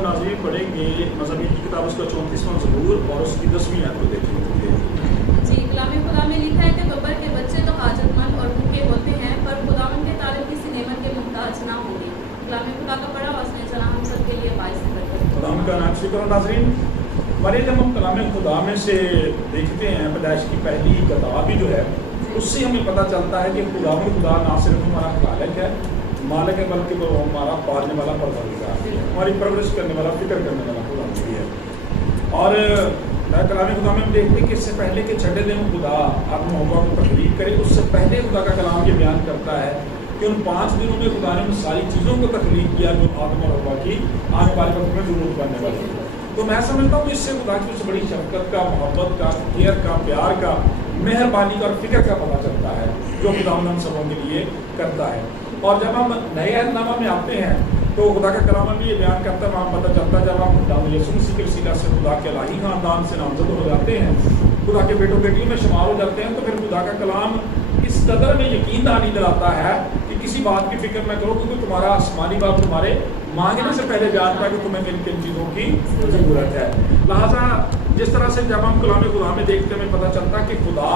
नाज़रीन पढ़ेंगे मज़ामीन की किताब उसका 34वां ज़बूर और उसकी 10वीं आयत को देखेंगे। जी, कलाम खुदा में लिखा है कि बब्बर के बच्चे तो हाजतमंद और भूखे होते हैं, पर खुदावंद के तालिब किसी नेमत के मुहताज ना होंगे। कलाम खुदा का पढ़ा और उसने चला हम सब के लिए बाइस बरकत। खुदा का नाम शुक्र नाज़रीन। हमारे जब हम कलाम खुदा में से देखते हैं पैदाइश की पहली किताब ही जो है उससे हमें पता चलता है कि खुदा ना सिर्फ हमारा खालिक है, मालिक है, बल्कि वो हमारा पालने वाला परवरदिगार है, हमारी परवरिश करने वाला, फिक्र करने वाला खुदा भी है। और कलाम खुदा में हम देखते हैं कि इससे पहले कि छठे दिन खुदा आदम हव्वा को तख्लीक करे, उससे पहले खुदा का कलाम ये बयान करता है कि उन 5 दिनों में खुदा ने उन सारी चीज़ों को तख्लीक किया जो आदम और हव्वा की आने वाले वक्त में जरूरत पड़ने वाली है। तो मैं समझता हूँ इससे खुदा की उस बड़ी शफकत का, मोहब्बत का, केयर का, प्यार का, मेहरबानी का और फिक्र का पता चलता है जो खुदा हम सबों के लिए करता है। और जब हम नए अहदनामा में आते हैं तो खुदा का कलाम भी ये बयान करता है, वहाँ पता चलता है जब हम खुदा यीशु मसीह के वसीला से खुदा के इलाही खानदान से नामजद हो जाते हैं, खुदा के बेटों बेटियों में शुमार हो जाते हैं, तो फिर खुदा का कलाम इस कदर में यकीन दहानी दिलाता है कि किसी बात की फिक्र न करो, क्योंकि तुम्हारा आसमानी बाप तुम्हारे मांगने से पहले जानता है कि तुम्हें किन किन चीज़ों की ज़रूरत है। लिहाजा जिस तरह से जब हम कलाम खुदा में देखते हैं हमें पता चलता है कि खुदा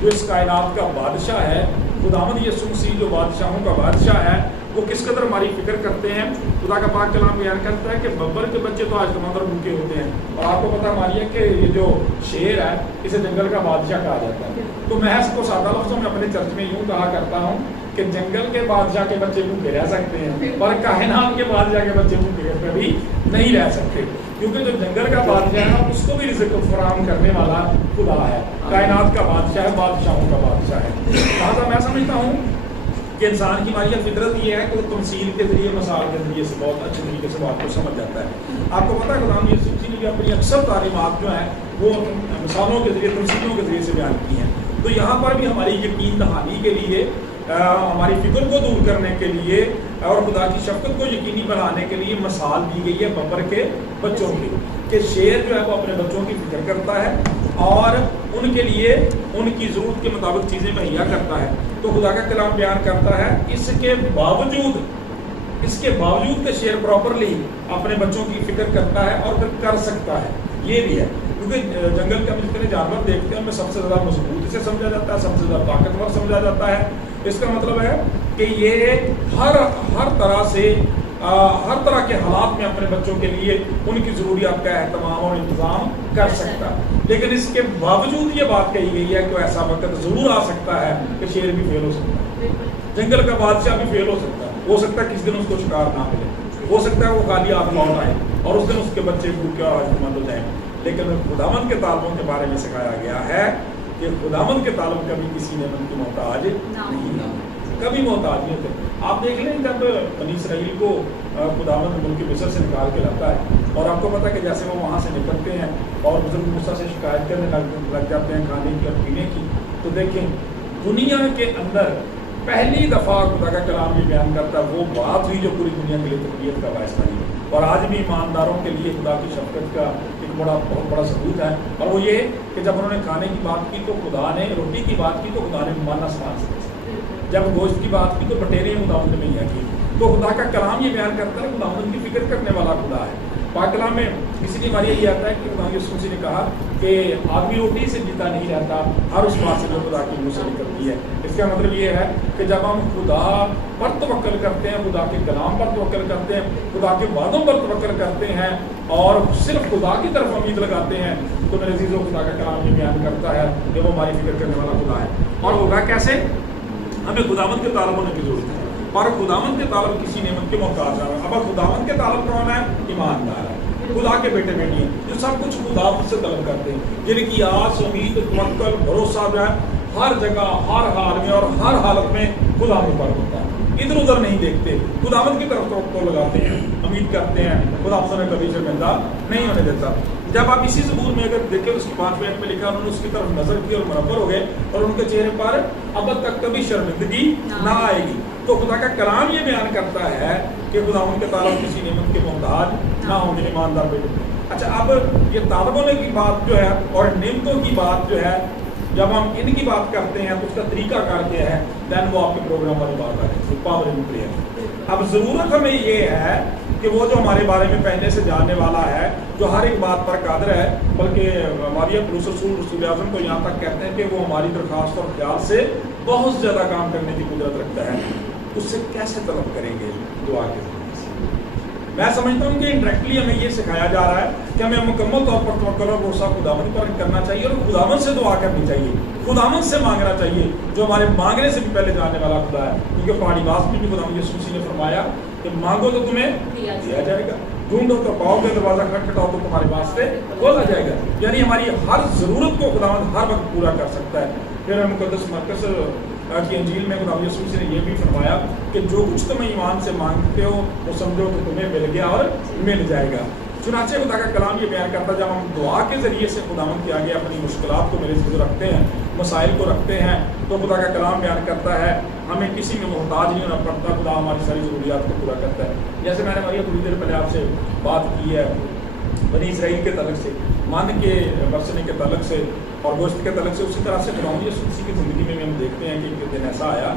जो इस कायनात का बादशाह है, खुदावंद यीशु मसीह जो बादशाहों का बादशाह है, वो किस कदर हमारी फिक्र करते हैं। खुदा का पाक कलाम बयान करता है कि बब्बर के बच्चे तो आज कमांदर भूखे होते हैं, और आपको पता हमारी है कि ये जो शेर है इसे जंगल का बादशाह कहा जाता है। तो मैं इसको सादा लफ्ज़ों में अपने चर्च में यूँ कहा करता हूँ कि जंगल के बादशाह के बच्चे भूखे रह सकते हैं, पर कायनात के बादशाह के बच्चे भूखे कभी नहीं रह सकते, क्योंकि जो जंगल का बादशाह है उसको भी रिज़्क़ फराहम करने वाला खुदा है, कायनात का बादशाह है, बादशाहों का बादशाह है। लिहाजा मैं समझता हूँ कि इंसान की हमारी फितरत ये है कि वो तमसील के ज़रिए, मसाल के ज़रिए से बहुत अच्छे तरीके से बात को समझ जाता है। आपको पता है खुदावंद यीशु मसीह ने भी अपनी अक्सर तालीमात जो हैं वो मिसालों के ज़रिए, तमसीलों के ज़रिए से बयान की हैं। तो यहाँ पर भी हमारी यकीन दहानी के लिए, हमारी फिक्र को दूर करने के लिए और खुदा की शफकत को यकीनी बनाने के लिए मिसाल दी गई है बब्बर के बच्चों की, कि शेर जो है वो अपने बच्चों की फिक्र करता है और उनके लिए उनकी ज़रूरत के मुताबिक चीज़ें मुहैया करता है। तो खुदा का कलाम बयान करता है इसके बावजूद कि शेर प्रॉपरली अपने बच्चों की फिक्र करता है और फिर कर सकता है, ये भी है, क्योंकि जंगल के हम जितने जानवर देखते हैं उनमें सबसे ज़्यादा मजबूत इसे समझा जाता है, सबसे ज़्यादा ताकतवर समझा जाता है। इसका मतलब है कि ये हर तरह से हर तरह के हालात में अपने बच्चों के लिए उनकी ज़रूरियात का एहतमाम और इंतज़ाम कर सकता है। लेकिन इसके बावजूद ये बात कही गई है कि ऐसा वक्त ज़रूर आ सकता है कि शेर भी फेल हो सकता है, जंगल का बादशाह भी फेल हो सकता है किस दिन उसको शिकार ना मिले, हो सकता है वो खाली हाथ लौट आए और उस दिन उसके बच्चे भूखे और आजमंद हो जाए। लेकिन खुदावंद के तालिबों के बारे में सिखाया गया है कि खुदावंद के तालिब कभी किसी नेमत की मोहताज नहीं है, कभी मोहताज नहीं होते। आप देख लें जब बनी इसराइल को खुदावंद मुल्क मिस्र से निकाल के लाता है, और आपको पता है कि जैसे वो वहाँ से निकलते हैं और बुजुर्ग मूसा से शिकायत करने लग जाते हैं खाने की और पीने की, तो देखें दुनिया के अंदर पहली दफ़ा खुदा का कलाम ये बयान करता है वो बात हुई जो पूरी दुनिया के लिए तकलीफ का बायस बनी, और आज भी ईमानदारों के लिए खुदा की शफकत का एक बहुत बड़ा सबूत है। और वो ये कि जब उन्होंने खाने की बात की तो खुदा ने, रोटी की बात की तो खुदा ने मन्ना आसमान से, जब गोश्त की बात की तो बटेरें खुदावंद ने नहीं की। तो खुदा का कलाम ये बयान करता है खुदावंद की फिक्र करने वाला खुदा है। पाक कलाम में इसीलिए हमारी यही आता है कि खुदा यीशु मसीह ने कहा कि आदमी रोटी से जीता नहीं रहता, हर उस बात से जो खुदा की मुँह से निकलती है। इसका मतलब ये है कि जब हम खुदा पर तवक्कल करते हैं, खुदा के कलाम पर तवक्कल करते हैं, खुदा के वादों पर तवक्कल करते हैं और सिर्फ खुदा की तरफ उम्मीद लगाते हैं, तो मेरे अज़ीज़ों खुदा का कलाम ये बयान करता है कि वो हमारी फिक्र करने वाला खुदा है। और होगा कैसे? हमें खुदावंद के तालिब होने की जरूरत है, और खुदावंद के तालिब किसी नेमत के मोहताज है। अब खुदावंद के तालिब कौन है? ईमानदार है, खुदा के बेटे बेटी हैं जो सब कुछ खुदा से तलब करते हैं, जिनकी आस, उम्मीद, तवक्कुल, भरोसा जो है हर जगह, हर हाल में और हर हालत में खुदा पर होता है, इधर उधर नहीं देखते, खुदावंद की तरफ तवक्कुल लगाते हैं, उम्मीद करते हैं, खुदा उन्हें कभी शर्मिंदा नहीं होने देता। जब आप इसी ज़बूर में अगर देखें उसकी 5वें आयत में लिखा उन्होंने उसकी तरफ नजर की और मुनव्वर हो गए और उनके चेहरे पर अब तक कभी शर्मिंदगी ना आएगी। तो खुदा का कलाम ये बयान करता है कि खुदा उनके तालब किसी नेमत के मोहताज ना होंगे, ईमानदार बेटे। अच्छा, अब ये तालब होने की बात जो है और नेमतों की बात जो है, जब हम इनकी बात करते हैं तो उसका तरीका कार क्या है, दैन वो आपके प्रोग्राम वाली बात है, पावर इन प्रेयर। अब ज़रूरत हमें ये है کہ وہ جو ہمارے بارے میں پہلے سے جاننے والا ہے, جو ہر ایک بات پر قادر ہے, بلکہ ہماری رسول اعظم کو یہاں تک کہتے ہیں کہ وہ ہماری درخواست اور خیال سے بہت زیادہ کام کرنے کی قدرت رکھتا ہے, اس سے کیسے طلب کریں گے دعا کے ذریعے سے؟ میں سمجھتا ہوں کہ انڈائریکٹلی ہمیں یہ سکھایا جا رہا ہے کہ ہمیں مکمل طور پر توکل اور بھروسہ خداوند پر کرنا چاہیے اور خداوند سے دعا کرنی چاہیے, خداوند سے مانگنا چاہیے جو ہمارے مانگنے سے بھی پہلے جاننے والا خدا ہے. کیونکہ پہاڑی باز میں بھی خداوند یسوع مسیح نے فرمایا کہ مانگو تو تمہیں دیا جائے گا, ڈھونڈو تو پاؤ گے, دروازہ کھٹکھٹاؤ تو تمہارے واسطے کھولا جائے گا. یعنی ہماری ہر ضرورت کو خداوند ہر وقت پورا کر سکتا ہے. پھر مقدس مرکز کی انجیل میں خداوند یسوع مسیح نے یہ بھی فرمایا کہ جو کچھ تم ایمان سے مانگتے ہو وہ سمجھو کہ تمہیں مل گیا اور مل جائے گا. چنانچہ خدا کا کلام یہ بیان کرتا ہے جب ہم دعا کے ذریعے سے خداوند کے آگے اپنی مشکلات کو میرے رکھتے ہیں, مسائل کو رکھتے ہیں, تو خدا کا کلام بیان کرتا ہے ہمیں کسی میں محتاج نہیں ہونا پڑتا, خدا ہماری ساری ضروریات کو پورا کرتا ہے. جیسے میں نے تھوڑی دیر پہلے آپ سے بات کی ہے بنی اسرائیل کے تعلق سے, من کے برسنے کے تعلق سے اور گوشت کے تعلق سے, اسی طرح سے خداوند یسوع مسیح کی زندگی میں ہم دیکھتے ہیں کہ ایک دن ایسا آیا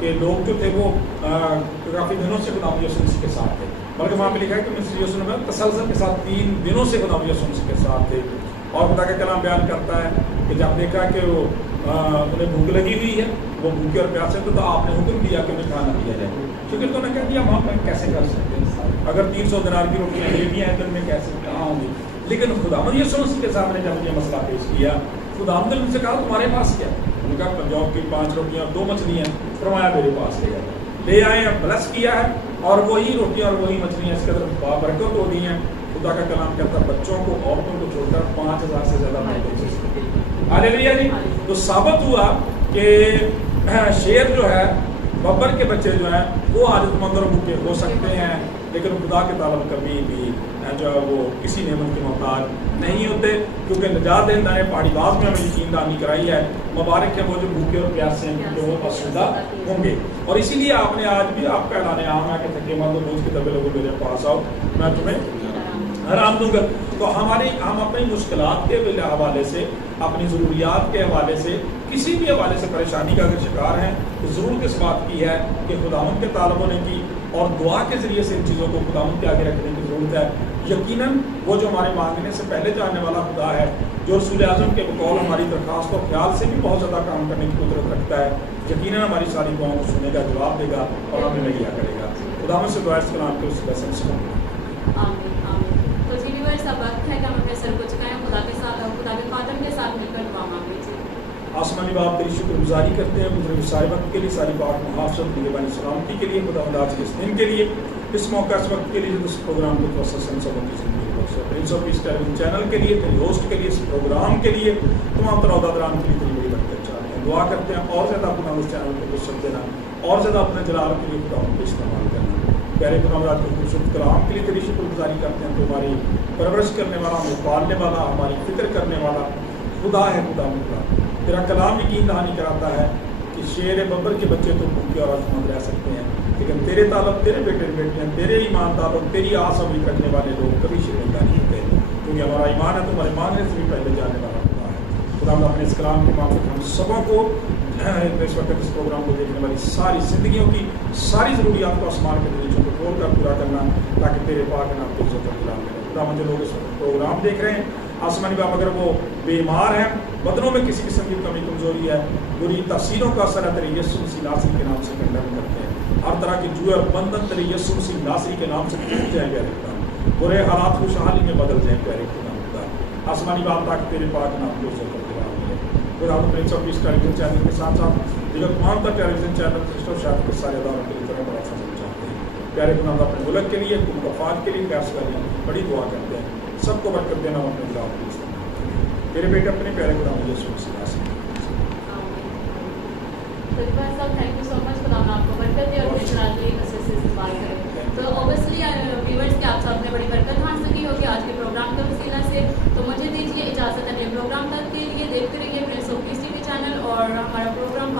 کہ لوگ جو تھے وہ کافی دنوں سے خداوند یسوع مسیح کے ساتھ تھے, بلکہ وہاں پہ لکھا ہے کہ مصری یوسف میں تسلسل کے ساتھ 3 دنوں سے خداوند یسوع مسیح کے ساتھ تھے. اور خدا کا کلام بیان کرتا ہے کہ جب دیکھا کہ وہ انہیں بھوک لگی ہوئی ہے, وہ بھوکے اور پیاسے تھے, تو آپ نے حکم دیا کہ انہیں کھانا دیا جائے. کیونکہ تو نے کہہ دیا ہم کیسے کر سکتے ہیں, اگر 300 دینار کی روٹیاں یہ بھی ہیں تو ان میں کیسے کہاں ہوں گی. لیکن خداوند یسوع مسیح کے سامنے جب یہ مسئلہ پیش کیا, خداوند نے ان سے کہا تمہارے پاس کیا؟ ان کا پنجاب کی 5 روٹیاں اور 2 مچھلیاں, فرمایا میرے پاس لے آئے ہیں, بلس کیا ہے, اور وہی روٹیاں اور وہی مچھلیاں اس قدر بابرکت ہو گئی ہیں. خدا کا کلام کہتا ہے بچوں کو, عورتوں کو چھوڑ کر 5000 سے زیادہ مردوں سے. ہاللیلویا جی. تو ثابت ہوا کہ شیر جو ہے, ببر کے بچے جو ہیں وہ عادت مند اور بھوکے ہو سکتے ہیں, لیکن خدا کے طالب کبھی بھی جو ہے وہ کسی نعمت کے محتاج نہیں ہوتے, کیونکہ نجات دہندہ نے پہاڑی باز میں ہمیں یقین دہانی کرائی ہے. مبارک ہے وہ جو بھوکے اور پیاسے ہیں کیونکہ وہ پسندہ ہوں گے. اور اسی لیے آپ نے آج بھی آپ کا اعلان عام ہے کہ تھکے مند اور بوجھ کے دبے لوگوں میرے پاس آؤ, میں تمہیں آرام دوں گا. تو ہم اپنی مشکلات کے حوالے سے, اپنی ضروریات کے حوالے سے, کسی بھی حوالے سے پریشانی کا اگر شکار ہیں تو ضرور اس بات کی ہے کہ خداوند کے طالبوں نے کی, اور دعا کے ذریعے سے ان چیزوں کو خداوند کے آگے رکھنے کی ضرورت ہے. یقیناً وہ جو ہمارے مانگنے سے پہلے جاننے والا خدا ہے, جو رسول اعظم کے بقول ہماری درخواست اور خیال سے بھی بہت زیادہ کام کرنے کی قدرت رکھتا ہے, یقیناً ہماری ساری دعاؤں کو سنے گا, جواب دے گا اور ہمیں مہیا کرے گا. خداوند سے دعا اس کلام کے اس لیسن سے آمین آمین. تو جی ویورز اب وقت ہے کہ ہم اپنے سر کو جھکائیں, خدا کے ساتھ اور خدا کے خادم کے ساتھ مل کر دعا مانگ لیجیے. آسمانی باپ تیری شکر گزاری کرتے ہیں گزرے سارے وقت کے لیے, ساری پاک محافظت نگہبانی سلامتی کے لیے, خدا آج کے اس دن کے لیے, اس موقع اس وقت کے لیے جو اس پروگرام کو توسط سے سبوں کی زندگی بخشے. Prince of Peace television channel کے لیے, تیری ہوسٹ کے لیے, اس پروگرام کے لیے, تمام طرح عہدیداران کے لیے تیری بڑی برکت چاہتے ہیں. دعا کرتے ہیں اور زیادہ اپنا اس چینل کو وسعت دینا, اور زیادہ اپنے جلال کے لیے خدا کو استعمال کرنا. پیارے خدا آج کے خوبصورت کلام کے لیے تیری شکر گزاری کرتے ہیں. تو ہماری پرورش کرنے والا, ہمیں پالنے والا, ہماری فکر کرنے والا خدا ہے. خدا تیرا کلام یقین دہانی کراتا ہے کہ شیر ببر کے بچے تو بھوکے اور عزمند رہ سکتے ہیں, لیکن تیرے طالب, تیرے بیٹے بیٹیاں, تیرے ایمان طالب, تیری آس امید رکھنے والے لوگ کبھی شرمندہ نہیں ہوتے, کیونکہ ہمارا ایمان ہے تمہارے مانگنے سے بھی پہلے جانے والا خدا ہے. خدا ہم اپنے اس کلام کے معاملے ہم سبوں کو اس وقت اس پروگرام کو دیکھنے والی ساری زندگیوں کی ساری ضروریات کو آسمان کے دریچوں کو کھول کر پورا کرنا, تاکہ تیرے پاک نام کو عزت اور غلام کرے. خدا جو لوگ اس وقت پروگرام دیکھ رہے ہیں, آسمانی باپ اگر وہ بیمار ہیں, بدنوں میں کسی قسم کی کمی کمزوری ہے, بری تاثیروں کا اثر ہے, تیرے یسوع مسیح ناصری کے نام سے کنڈم کرتے ہیں. ہر طرح کی جوئے اور بندھن تیرے یسوع مسیح ناصری کے نام سے ٹوٹ جائیں پیارے خدا, برے حالات خوشحالی میں بدل جائیں پیارے خدا. آسمانی باپ تاکہ تیرے پاک نام کو عزت اور غلام ملے. پھر آپ Prince of Peace television channel کے ساتھ ساتھ دیگر تمام تک ٹیلی ویژن چینل کرسٹو شاید کے سارے اداروں کے لیے طرح بڑا فضل چاہتے ہیں. پیارے خدا اپنے ملک کے لیے, حکومت وفات کے لیے پیاس کریں, بڑی دعا کرتے ہیں. سب کو برکت دینا اپنے خدا کو میرے بیٹے اپنے پیارے خدا مجھے سنا سکتے. تھینک یو سو مچ. خدا آپ کو برکت دے اور استعمال کریں. تو اوبیسلی ویورس کے آپ سب نے بڑی برکت حاصل کی ہوگی آج کے پروگرام کے وسیلہ سے. تو مجھے دیجیے اجازت. اگلے پروگرام تک کے لیے دیکھتے رہیے prince of piece T V channel, اور ہمارا پروگرام